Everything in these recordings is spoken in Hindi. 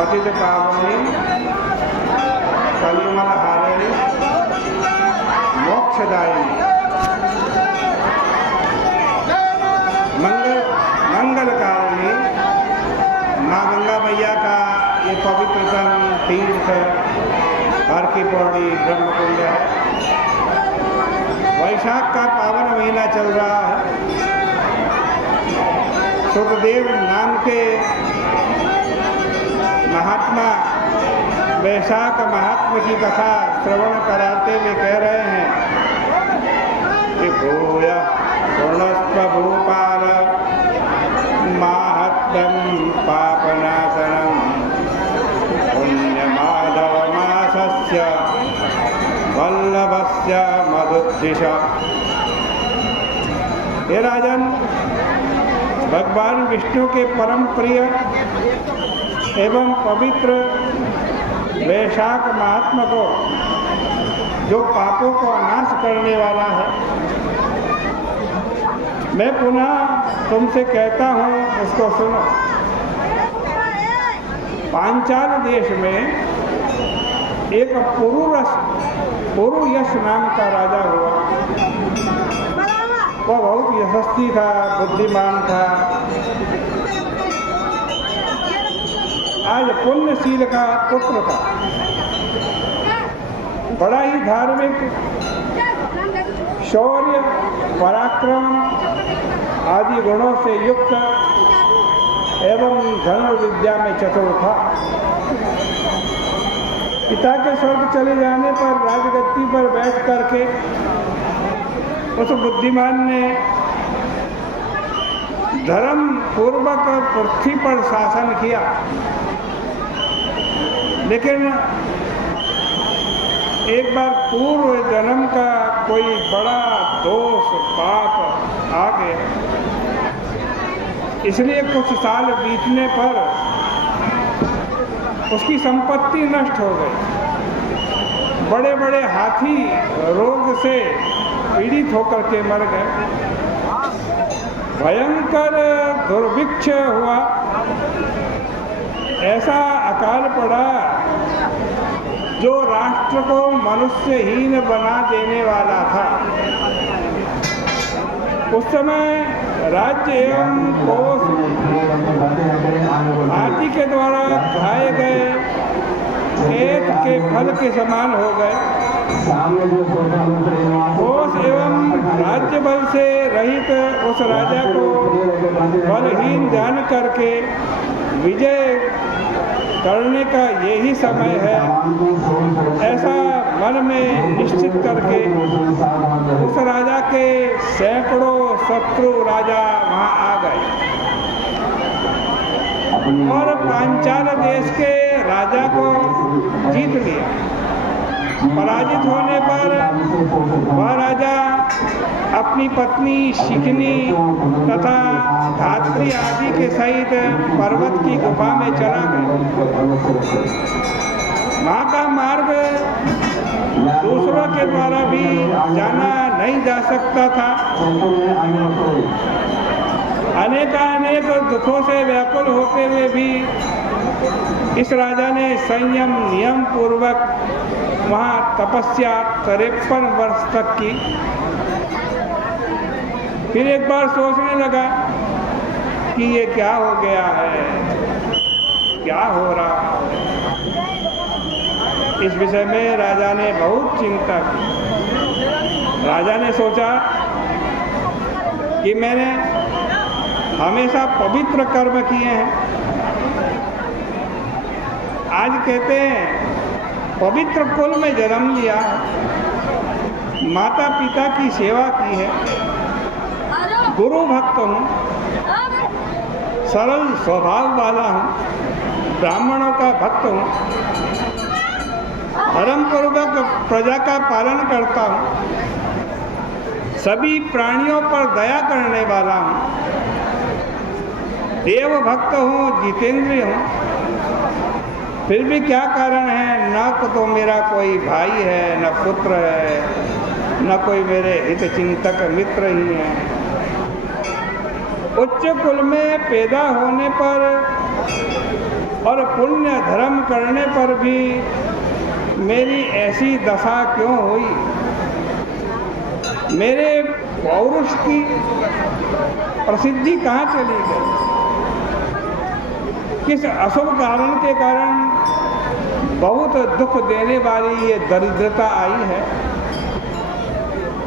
पतित पावनी कलिमल हारिणी मोक्षदायिनी मंगलकारिणी माँ गंगा मैया का ये पवित्रतम तीर्थ हर की पौड़ी ब्रह्मकुंड है। वैशाख का पावन महीना चल रहा है। सुखदेव नाम के महात्मा वैशाख महात्मा की कथा श्रवण कराते हुए कह रहे हैं कि भूय पूर्णस्व भूपाल माहात्म्यं पापनाशनं पुण्यमाधव मासस्य वल्लभस्य मधुद्दिश। हे राजन, भगवान विष्णु के परम प्रिय एवं पवित्र वैशाख महात्मा को, जो पापों को नाश करने वाला है, मैं पुनः तुमसे कहता हूँ, उसको सुनो। पांचाल देश में एक पुरुयश नाम का राजा हुआ। वह बहुत यशस्वी था, बुद्धिमान था, आज पुण्यशील का पुत्र था। बड़ा ही धार्मिक, शौर्य, पराक्रम आदि गुणों से युक्त एवं धनुर्विद्या में चतुर था। पिता के स्वर्ग चले जाने पर राजगद्दी पर बैठ करके उस बुद्धिमान ने धर्म पूर्वक पृथ्वी पर शासन किया, लेकिन एक बार पूर्व जन्म का कोई बड़ा दोष पाप आ गया, इसलिए कुछ साल बीतने पर उसकी संपत्ति नष्ट हो गई। बड़े बड़े हाथी रोग से पीड़ित होकर के मर गए। भयंकर दुर्भिक्ष हुआ, ऐसा अकाल पड़ा जो राष्ट्र को मनुष्यहीन बना देने वाला था। उस समय राज्य एवं कोष हाथी के द्वारा खाए गए खेत के फल के समान हो गए। कोष एवं राज्य बल से रहित उस राजा को बलहीन जान करके विजय करने का यही समय है, ऐसा मन में निश्चित करके उस राजा के सैकड़ों शत्रु राजा वहाँ आ गए और पांचाल देश के राजा को जीत लिया। पराजित होने पर वह राजा अपनी पत्नी शिखनी तथा धात्री आदि के सहित पर्वत की गुफा में चला गया। वहाँ का मार्ग दूसरों के द्वारा भी जाना नहीं जा सकता था। अनेक दुखों से व्याकुल होते हुए भी इस राजा ने संयम नियम पूर्वक वहाँ तपस्या 53 वर्ष तक की। फिर एक बार सोचने लगा कि ये क्या हो गया है, क्या हो रहा है। इस विषय में राजा ने बहुत चिंता की। राजा ने सोचा कि मैंने हमेशा पवित्र कर्म किए हैं, आज कहते हैं पवित्र कुल में जन्म लिया, माता पिता की सेवा की है, गुरु भक्त हूँ, सरल स्वभाव वाला हूँ, ब्राह्मणों का भक्त हूँ, धर्म पूर्वक प्रजा का पालन करता हूँ, सभी प्राणियों पर दया करने वाला हूँ, देव भक्त हूँ, जितेंद्रिय हूँ। फिर भी क्या कारण है, न तो मेरा कोई भाई है, न पुत्र है, न कोई मेरे हित चिंतक मित्र ही है। उच्च कुल में पैदा होने पर और पुण्य धर्म करने पर भी मेरी ऐसी दशा क्यों हुई? मेरे पौरुष की प्रसिद्धि कहाँ चली गई? किस अशुभ कारण के कारण बहुत दुख देने वाली ये दरिद्रता आई है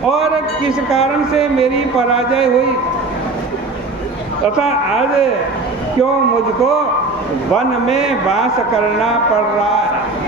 और किस कारण से मेरी पराजय हुई तथा आज क्यों मुझको वन में वास करना पड़ रहा है?